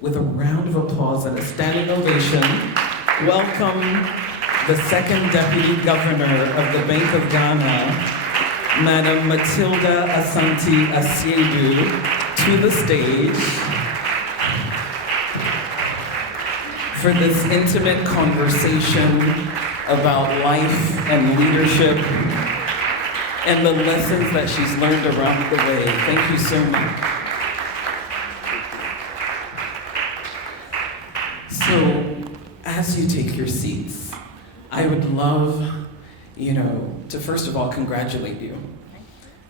With a round of applause and a standing ovation, welcome the second Deputy Governor of the Bank of Ghana, Madam Matilda Asante-Asieudu, to the stage for this intimate conversation about life and leadership and the lessons that she's learned around the way. Thank you so much. So, as you take your seats, I would love, to first of all congratulate you.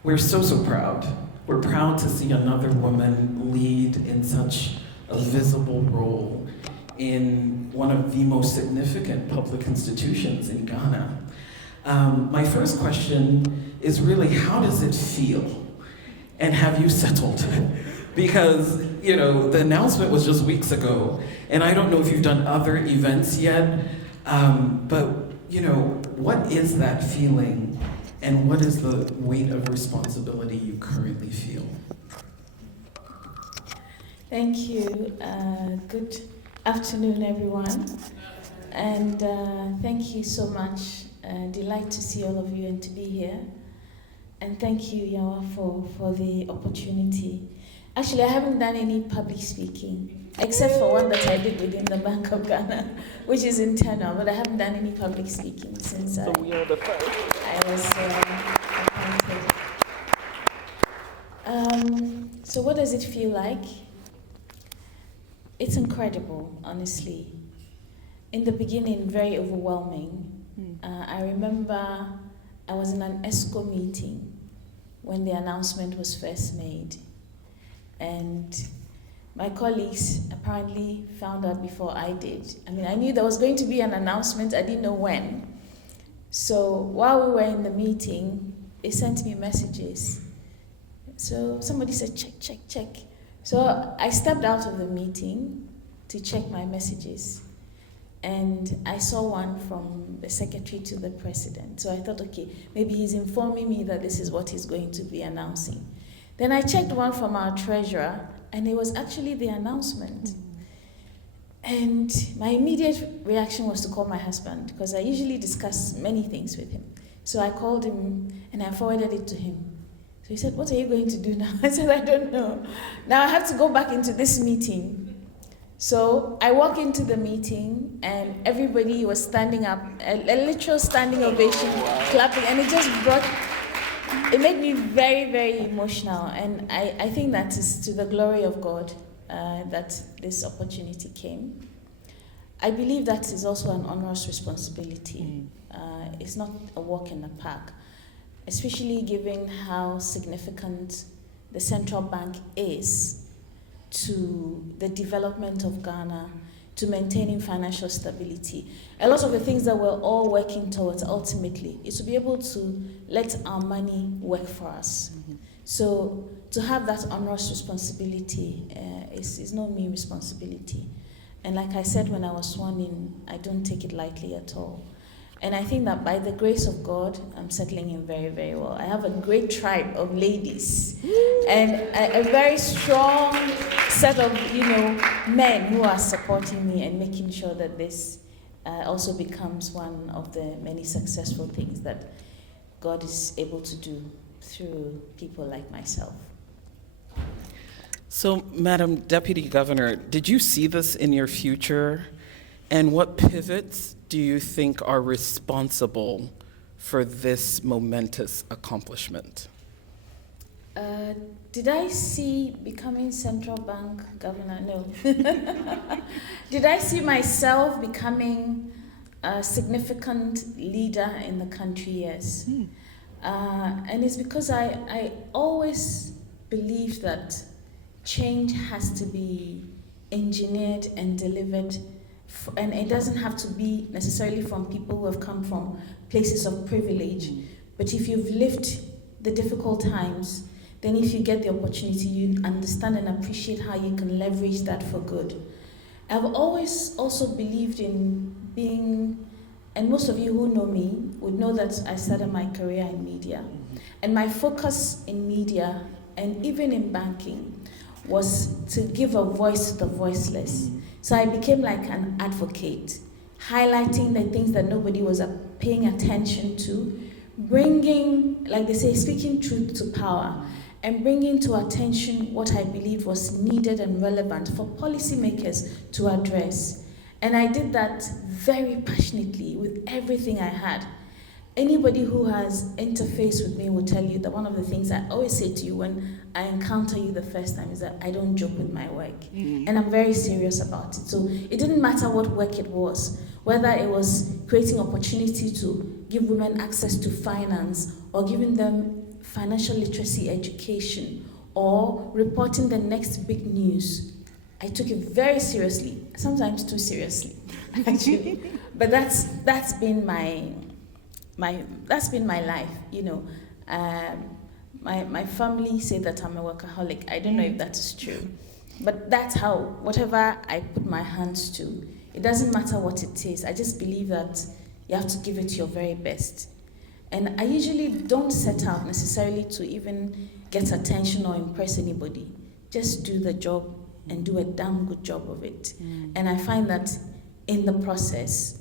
We're so proud. We're proud to see another woman lead in such a visible role in one of the most significant public institutions in Ghana. My first question is really, how does it feel? And have you settled? Because, the announcement was just weeks ago, and I don't know if you've done other events yet, but, what is that feeling, and what is the weight of responsibility you currently feel? Thank you. Good afternoon, everyone. And thank you so much. Delight to see all of you and to be here. And thank you, Yawa, for the opportunity. Actually, I haven't done any public speaking, except for one that I did within the Bank of Ghana, which is internal, but I haven't done any public speaking since we are the first. I was appointed. So what does it feel like? It's incredible, honestly. In the beginning, very overwhelming. I remember I was in an ESCO meeting when the announcement was first made. And my colleagues apparently found out before I did. I knew there was going to be an announcement, I didn't know when. So while we were in the meeting, they sent me messages. So somebody said, check. So I stepped out of the meeting to check my messages. And I saw one from the secretary to the president. So I thought, okay, maybe he's informing me that this is what he's going to be announcing. Then I checked one from our treasurer, and it was actually the announcement. And my immediate reaction was to call my husband, because I usually discuss many things with him. So I called him, and I forwarded it to him. So he said, what are you going to do now? I said, I don't know. Now I have to go back into this meeting. So I walk into the meeting, and everybody was standing up, a literal standing ovation, clapping, and it made me very, very emotional. And I think that is to the glory of God that this opportunity came. I believe that is also an onerous responsibility. It's not a walk in the park, especially given how significant the central bank is to the development of Ghana, to maintaining financial stability. A lot of the things that we're all working towards ultimately is to be able to let our money work for us. So to have that onerous responsibility is no mean responsibility. And like I said when I was sworn in, I don't take it lightly at all. And I think that by the grace of God, I'm settling in very, very well. I have a great tribe of ladies and a very strong set of, men who are supporting me and making sure that this also becomes one of the many successful things that God is able to do through people like myself. So, Madam Deputy Governor, did you see this in your future? And what pivots do you think are responsible for this momentous accomplishment? Did I see becoming central bank governor? No. Did I see myself becoming a significant leader in the country? Yes. And it's because I always believe that change has to be engineered and delivered, and it doesn't have to be necessarily from people who have come from places of privilege. But if you've lived the difficult times, then if you get the opportunity, you understand and appreciate how you can leverage that for good. I've always also believed in being, and most of you who know me would know that I started my career in media. And my focus in media and even in banking was to give a voice to the voiceless. So I became like an advocate, highlighting the things that nobody was paying attention to, bringing, like they say, speaking truth to power, and bringing to attention what I believe was needed and relevant for policymakers to address. And I did that very passionately with everything I had. Anybody who has interfaced with me will tell you that one of the things I always say to you when I encounter you the first time is that I don't joke with my work. And I'm very serious about it. So it didn't matter what work it was, whether it was creating opportunity to give women access to finance or giving them financial literacy education or reporting the next big news. I took it very seriously, sometimes too seriously, actually. But that's been my life, you know. My family say that I'm a workaholic. I don't know if that is true, but that's how, whatever I put my hands to, it doesn't matter what it is. I just believe that you have to give it your very best. And I usually don't set out necessarily to even get attention or impress anybody. Just do the job and do a damn good job of it. And I find that in the process,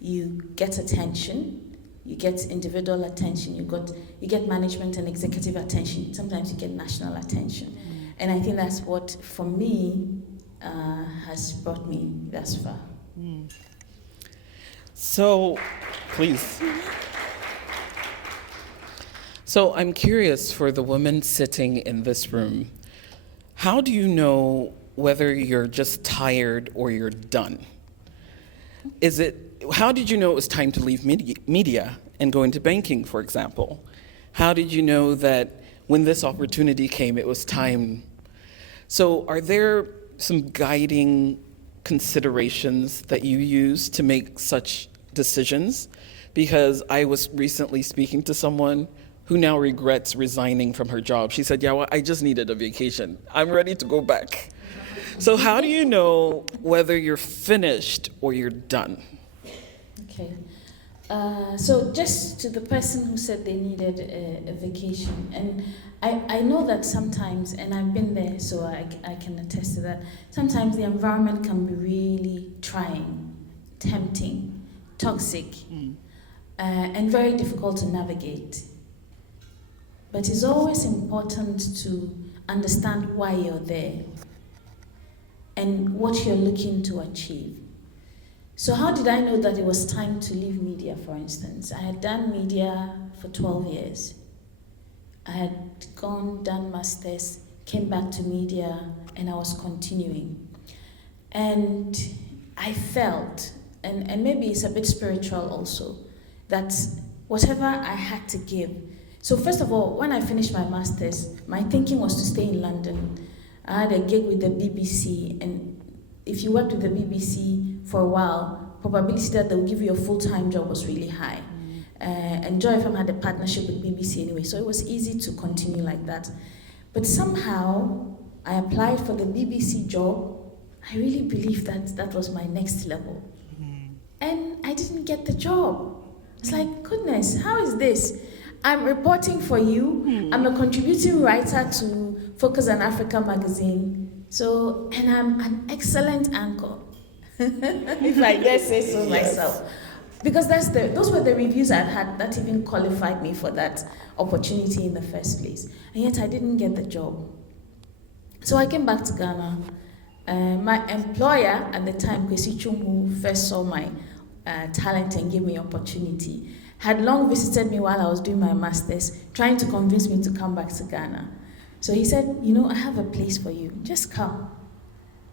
you get attention, you get individual attention, you get management and executive attention, sometimes you get national attention. And I think that's what, for me, has brought me thus far. So, please. So I'm curious, for the women sitting in this room, how do you know whether you're just tired or you're done? How did you know it was time to leave media and go into banking, for example? How did you know that when this opportunity came, it was time? So are there some guiding considerations that you use to make such decisions? Because I was recently speaking to someone who now regrets resigning from her job. She said, yeah, well, I just needed a vacation. I'm ready to go back. So how do you know whether you're finished or you're done? Okay. So just to the person who said they needed a vacation, and I know that sometimes, and I've been there, so I can attest to that, sometimes the environment can be really trying, tempting, toxic, and very difficult to navigate. But it's always important to understand why you're there and what you're looking to achieve. So how did I know that it was time to leave media, for instance? I had done media for 12 years. I had done masters, came back to media, and I was continuing. And I felt, and maybe it's a bit spiritual also, that whatever I had to give. So first of all, when I finished my masters, my thinking was to stay in London. I had a gig with the BBC, and if you worked with the BBC for a while, probability that they'll give you a full-time job was really high. And Joy FM had a partnership with BBC anyway, so it was easy to continue like that. But somehow, I applied for the BBC job. I really believed that that was my next level. And I didn't get the job. It's like, goodness, how is this? I'm reporting for you. I'm a contributing writer to Focus on Africa magazine. So, and I'm an excellent anchor, if I dare say so myself. Because those were the reviews I had that even qualified me for that opportunity in the first place. And yet I didn't get the job. So I came back to Ghana. My employer at the time, Kwesi Chum, who first saw my talent and gave me opportunity, had long visited me while I was doing my masters, trying to convince me to come back to Ghana. So he said, I have a place for you, just come.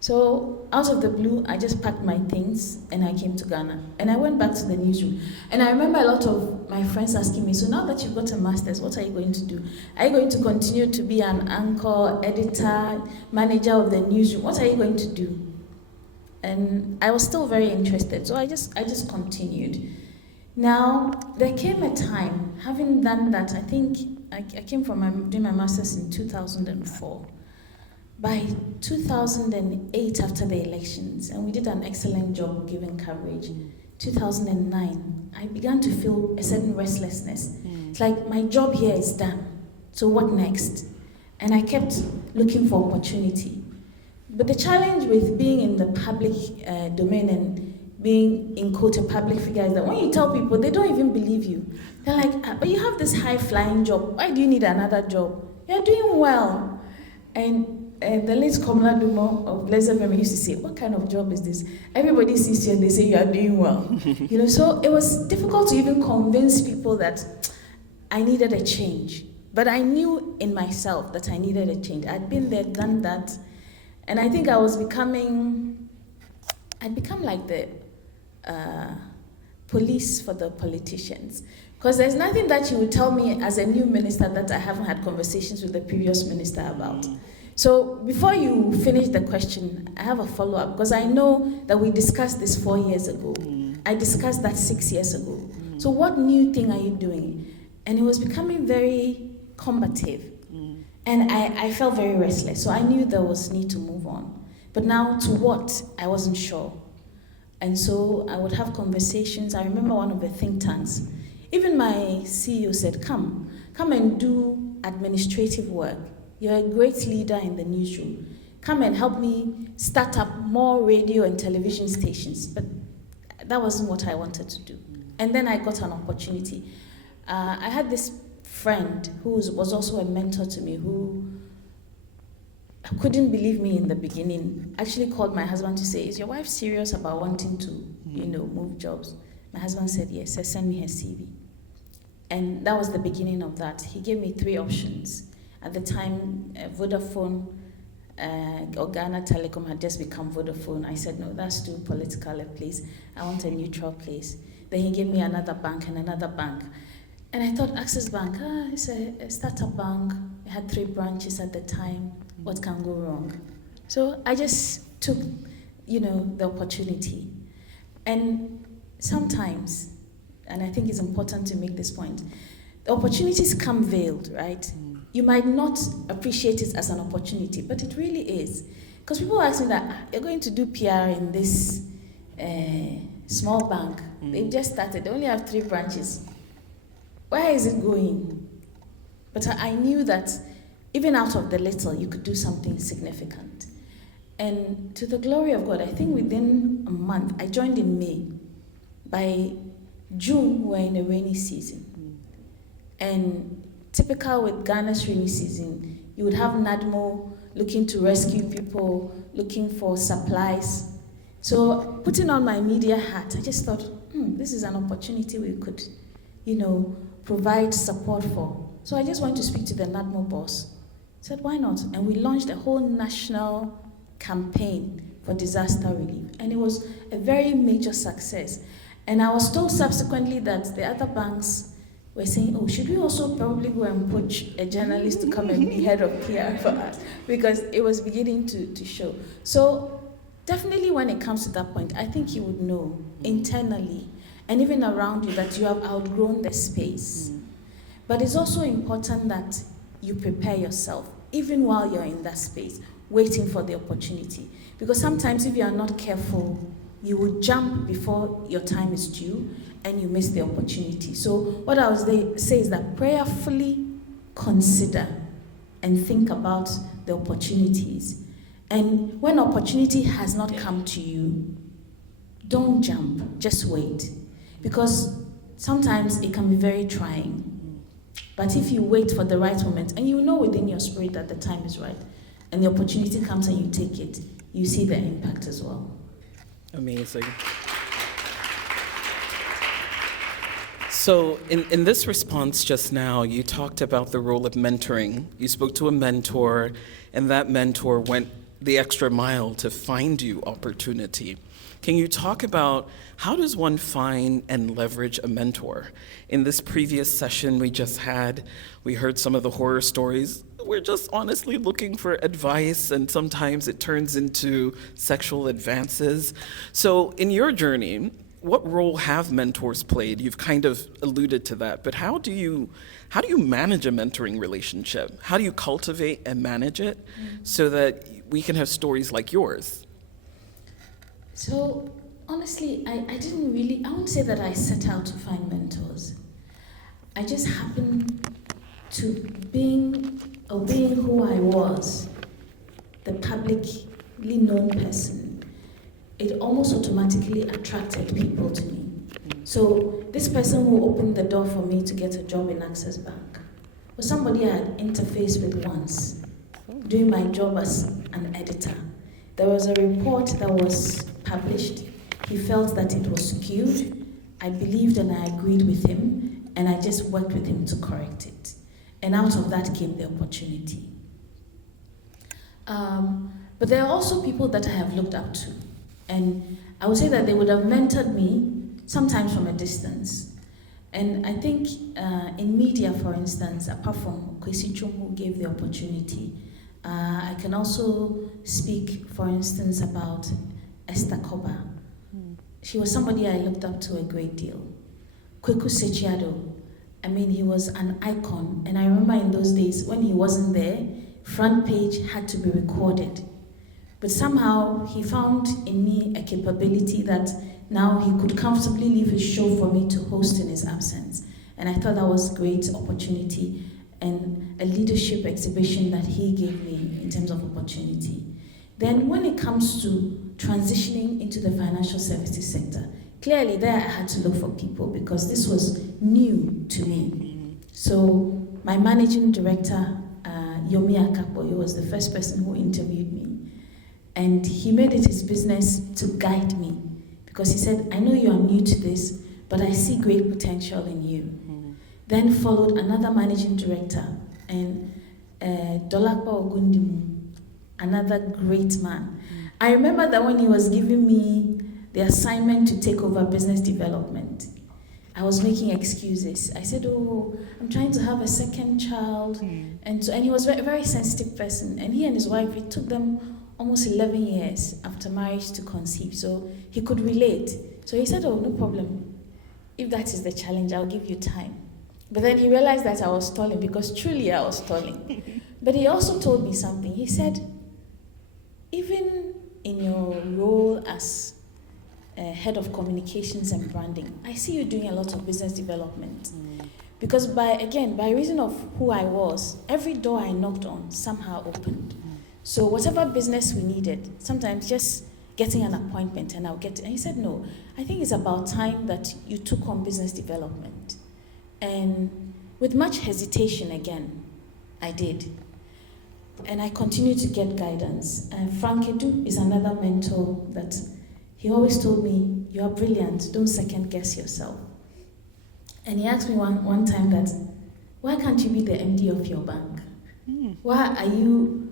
So out of the blue, I just packed my things and I came to Ghana. And I went back to the newsroom. And I remember a lot of my friends asking me, so now that you've got a master's, what are you going to do? Are you going to continue to be an anchor, editor, manager of the newsroom? What are you going to do? And I was still very interested, so I just continued. Now, there came a time, having done that, I think I came from doing my master's in 2004. By 2008, after the elections, and we did an excellent job giving coverage, 2009, I began to feel a certain restlessness. It's like, my job here is done, so what next? And I kept looking for opportunity. But the challenge with being in the public domain and being, in quote, a public figure is that when you tell people, they don't even believe you. They're like, but you have this high-flying job. Why do you need another job? You're doing well. And the late Komla Dumo of Blessed Memory used to say, what kind of job is this? Everybody sees you and they say you are doing well. So it was difficult to even convince people that I needed a change. But I knew in myself that I needed a change. I'd been there, done that. And I think I'd become like the police for the politicians. Because there's nothing that you would tell me as a new minister that I haven't had conversations with the previous minister about. So before you finish the question, I have a follow-up, because I know that we discussed this 4 years ago. I discussed that 6 years ago. So what new thing are you doing? And it was becoming very combative. And I felt very restless. So I knew there was need to move on. But now to what? I wasn't sure. And so I would have conversations. I remember one of the think tanks. Even my CEO said, come and do administrative work. You're a great leader in the newsroom. Come and help me start up more radio and television stations. But that wasn't what I wanted to do. And then I got an opportunity. I had this friend who was also a mentor to me, who couldn't believe me in the beginning. Actually called my husband to say, is your wife serious about wanting to, move jobs? My husband said yes. Said, send me her CV. And that was the beginning of that. He gave me 3 options. At the time, Vodafone or Ghana Telecom had just become Vodafone. I said, no, that's too political a place. I want a neutral place. Then he gave me another bank and another bank. And I thought, Access Bank, it's a startup bank. It had 3 branches at the time. What can go wrong? So I just took, the opportunity. And sometimes, and I think it's important to make this point, the opportunities come veiled, right? You might not appreciate it as an opportunity, but it really is. Because people ask me that, you're going to do PR in this small bank. They've just started. They only have 3 branches. Where is it going? But I knew that even out of the little, you could do something significant. And to the glory of God, I think within a month, I joined in May. By June, we're in a rainy season. And typical with Ghana's rainy season, you would have NADMO looking to rescue people, looking for supplies. So putting on my media hat, I just thought, this is an opportunity we could, provide support for. So I just went to speak to the NADMO boss. I said, why not? And we launched a whole national campaign for disaster relief. And it was a very major success. And I was told subsequently that the other banks were saying, should we also probably go and poach a journalist to come and be head of PR for us? Because it was beginning to show. So definitely when it comes to that point, I think you would know internally and even around you that you have outgrown the space. But it's also important that you prepare yourself, even while you're in that space, waiting for the opportunity. Because sometimes if you are not careful, you will jump before your time is due and you miss the opportunity. So what I would say is that prayerfully consider and think about the opportunities. And when opportunity has not come to you, don't jump, just wait. Because sometimes it can be very trying. But if you wait for the right moment, and you know within your spirit that the time is right, and the opportunity comes and you take it, you see the impact as well. Amazing. So in this response just now, you talked about the role of mentoring. You spoke to a mentor, and that mentor went the extra mile to find you opportunity. Can you talk about how does one find and leverage a mentor? In this previous session we just had, we heard some of the horror stories. We're just honestly looking for advice, and sometimes it turns into sexual advances. So in your journey, what role have mentors played? You've kind of alluded to that, but how do you manage a mentoring relationship? How do you cultivate and manage it so that we can have stories like yours? So honestly, I won't say that I set out to find mentors. I just happened to being of being who I was, the publicly known person, it almost automatically attracted people to me. So this person who opened the door for me to get a job in Access Bank was somebody I had interfaced with once, doing my job as an editor. There was a report that was published. He felt that it was skewed. I believed and I agreed with him, and I just worked with him to correct it. And out of that came the opportunity. But there are also people that I have looked up to. And I would say that they would have mentored me, sometimes from a distance. And I think in media, for instance, apart from Kwesi Chum, who gave the opportunity, I can also speak, for instance, about Esther Koba. She was somebody I looked up to a great deal. Kweku Sechiado, I mean, he was an icon. And I remember in those days, when he wasn't there, front page had to be recorded. But somehow he found in me a capability that now he could comfortably leave his show for me to host in his absence. And I thought that was a great opportunity and a leadership exhibition that he gave me in terms of opportunity. Then when it comes to transitioning into the financial services sector, clearly there I had to look for people because this was new to me. So my managing director, Yomi Akapo, he was the first person who interviewed me. And he made it his business to guide me because he said, I know you are new to this, but I see great potential in you. Then followed another managing director, and Dolakwa Ogundimu, another great man. I remember that when he was giving me the assignment to take over business development, I was making excuses. I said, oh, I'm trying to have a second child. And he was a very sensitive person. And he and his wife, it took them almost 11 years after marriage to conceive. So he could relate. So he said, oh, no problem. If that is the challenge, I'll give you time. But then he realized that I was stalling because truly I was stalling. But he also told me something. He said, even in your role as head of communications and branding, I see you doing a lot of business development. Because by reason of who I was, every door I knocked on somehow opened. So whatever business we needed, sometimes just getting an appointment and I'll get it. And he said, no, I think it's about time that you took on business development. And with much hesitation again, I did. And I continued to get guidance. And Frank Edu is another mentor that he always told me, you are brilliant, don't second guess yourself. And he asked me one time that, why can't you be the MD of your bank? Why are you,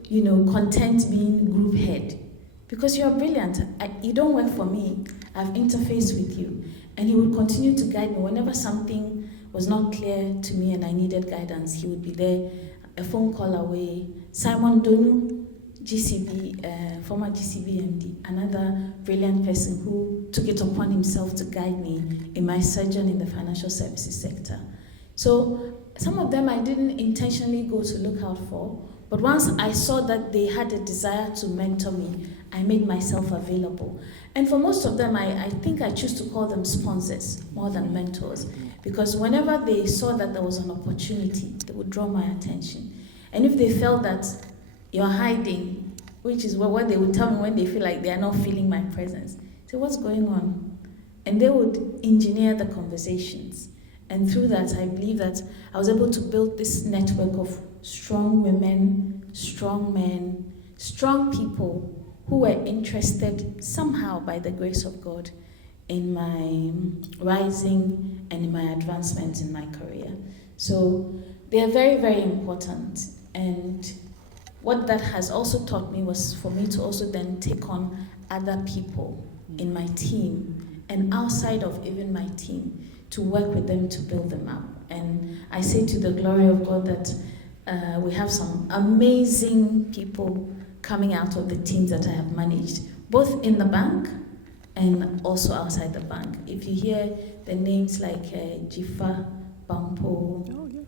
content being group head? Because you are brilliant. You don't work for me. I've interfaced with you. And he would continue to guide me. Whenever something was not clear to me and I needed guidance, he would be there, a phone call away. Simon Donu, GCB, former GCB MD, another brilliant person who took it upon himself to guide me in my sojourn in the financial services sector. So some of them I didn't intentionally go to look out for, but once I saw that they had a desire to mentor me, I made myself available. And for most of them, I think I choose to call them sponsors more than mentors, because whenever they saw that there was an opportunity, they would draw my attention. And if they felt that you're hiding, which is what they would tell me when they feel like they are not feeling my presence, say, what's going on? And they would engineer the conversations. And through that, I believe that I was able to build this network of strong women, strong men, strong people who were interested somehow by the grace of God in my rising and in my advancement in my career. So they are very, very important. And what that has also taught me was for me to also then take on other people in my team and outside of even my team to work with them to build them up. And I say to the glory of God that we have some amazing people coming out of the teams that I have managed, both in the bank and also outside the bank. If you hear the names like Jifa, Bampo,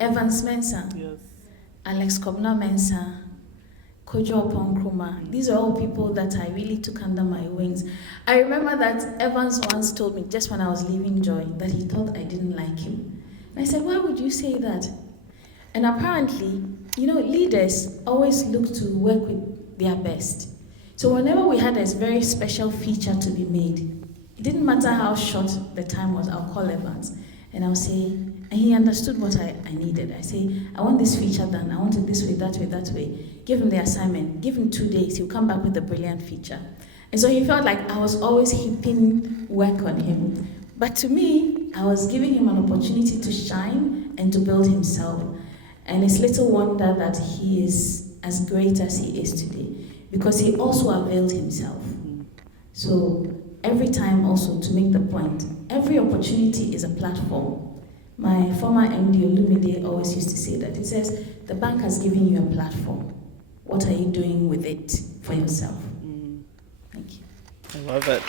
Evans Mensah, yes. Alex Kobna Mensah, Kojo Ponkruma, these are all people that I really took under my wings. I remember that Evans once told me, just when I was leaving Joy, that he thought I didn't like him. And I said, why would you say that? And apparently, leaders always look to work with their best. So whenever we had a very special feature to be made, it didn't matter how short the time was, I'll call Evans. And I'll say, and he understood what I needed. I say, I want this feature done. I want it this way, that way, that way. Give him the assignment. Give him 2 days. He'll come back with a brilliant feature. And so he felt like I was always heaping work on him. But to me, I was giving him an opportunity to shine and to build himself. And it's little wonder that he is as great as he is today, because he also availed himself. So every time also, to make the point, every opportunity is a platform. My former MD Olumide always used to say that. He says, the bank has given you a platform. What are you doing with it for yourself? Thank you. I love it.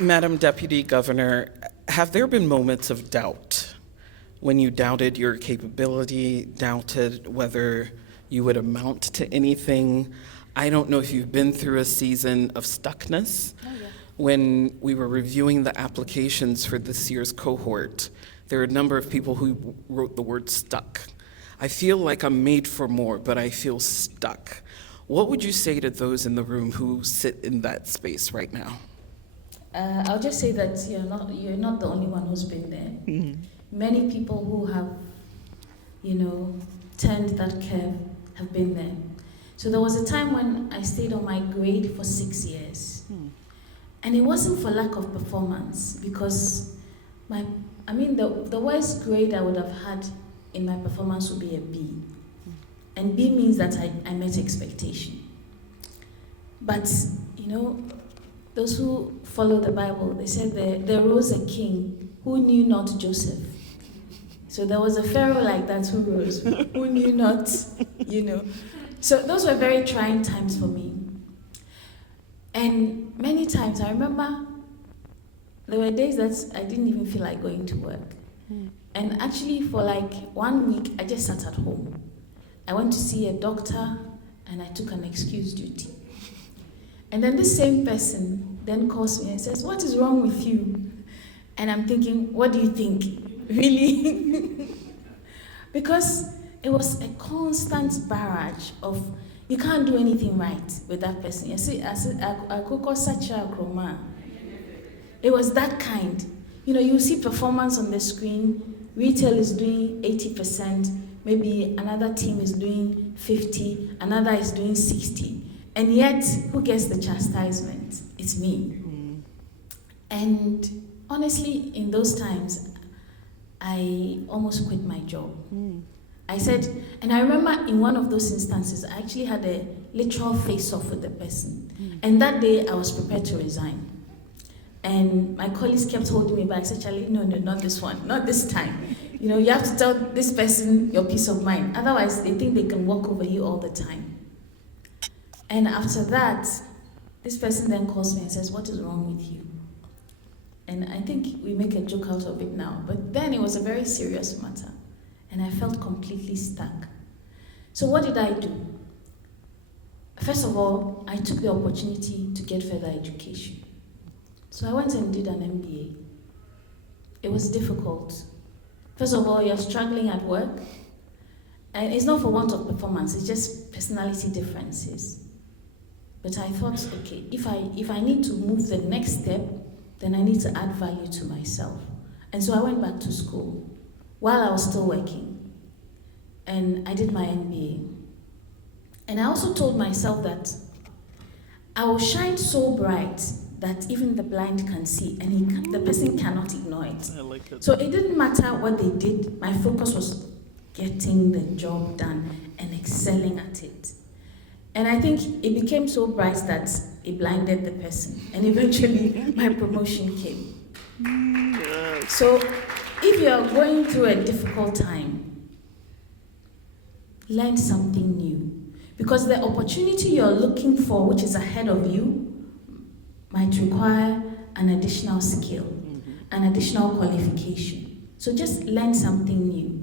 Madam Deputy Governor, have there been moments of doubt when you doubted your capability, doubted whether you would amount to anything? I don't know if you've been through a season of stuckness. Oh, yeah. When we were reviewing the applications for this year's cohort, there are a number of people who wrote the word stuck. I feel like I'm made for more, but I feel stuck. What would you say to those in the room who sit in that space right now? I'll just say that you're not the only one who's been there. Mm-hmm. Many people who have, turned that curve have been there. So there was a time when I stayed on my grade for 6 years. And it wasn't for lack of performance, because the worst grade I would have had in my performance would be a B. And B means that I met expectation. But, those who follow the Bible, they said there rose a king who knew not Joseph. So there was a Pharaoh like that who rose, who knew not, So those were very trying times for me. And many times, I remember there were days that I didn't even feel like going to work. And actually for like 1 week, I just sat at home. I went to see a doctor and I took an excuse duty. And then this same person then calls me and says, "What is wrong with you?" And I'm thinking, what do you think? Really? Because it was a constant barrage of, you can't do anything right with that person. You see, it was that kind. You see performance on the screen, retail is doing 80%, maybe another team is doing 50, another is doing 60. And yet, who gets the chastisement? It's me. And honestly, in those times, I almost quit my job. I said, and I remember in one of those instances, I actually had a literal face-off with the person. And that day, I was prepared to resign. And my colleagues kept holding me back. I said, Charlie, no, not this one, not this time. You have to tell this person your peace of mind. Otherwise, they think they can walk over you all the time. And after that, this person then calls me and says, "What is wrong with you?" And I think we make a joke out of it now. But then it was a very serious matter. And I felt completely stuck. So what did I do? First of all, I took the opportunity to get further education. So I went and did an MBA. It was difficult. First of all, you're struggling at work. And it's not for want of performance, it's just personality differences. But I thought, okay, if I need to move the next step, then I need to add value to myself. And so I went back to school while I was still working. And I did my MBA. And I also told myself that I will shine so bright that even the blind can see, and the person cannot ignore it. I like it. So it didn't matter what they did, my focus was getting the job done and excelling at it. And I think it became so bright that it blinded the person. And eventually, my promotion came. Yes. So if you are going through a difficult time, learn something new. Because the opportunity you're looking for, which is ahead of you, might require an additional skill, an additional qualification. So just learn something new.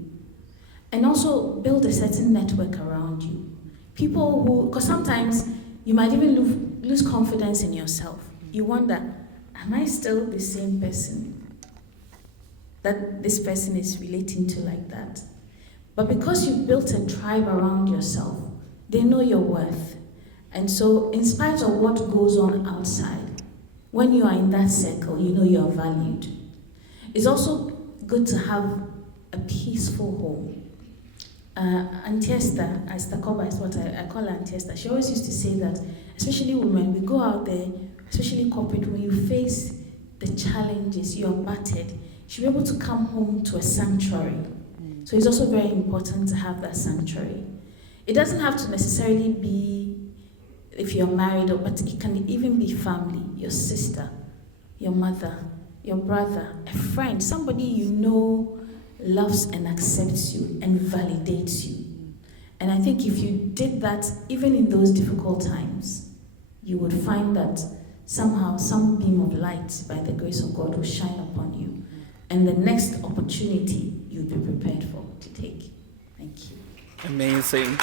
And also build a certain network around you. People who, because sometimes you might even lose confidence in yourself. You wonder, am I still the same person? that this person is relating to like that. But because you've built a tribe around yourself, they know your worth. And so in spite of what goes on outside, when you are in that circle, you know you are valued. It's also good to have a peaceful home. Auntie Esther Koba is what I call her Auntie Esther. She always used to say that, especially women, we go out there, especially corporate, when you face the challenges, you are battered, you should be able to come home to a sanctuary. So it's also very important to have that sanctuary. It doesn't have to necessarily be if you're married, but it can even be family, your sister, your mother, your brother, a friend, somebody you know loves and accepts you and validates you. And I think if you did that, even in those difficult times, you would find that somehow some beam of light by the grace of God will shine upon you. And the next opportunity you'll be prepared for to take. Thank you. Amazing.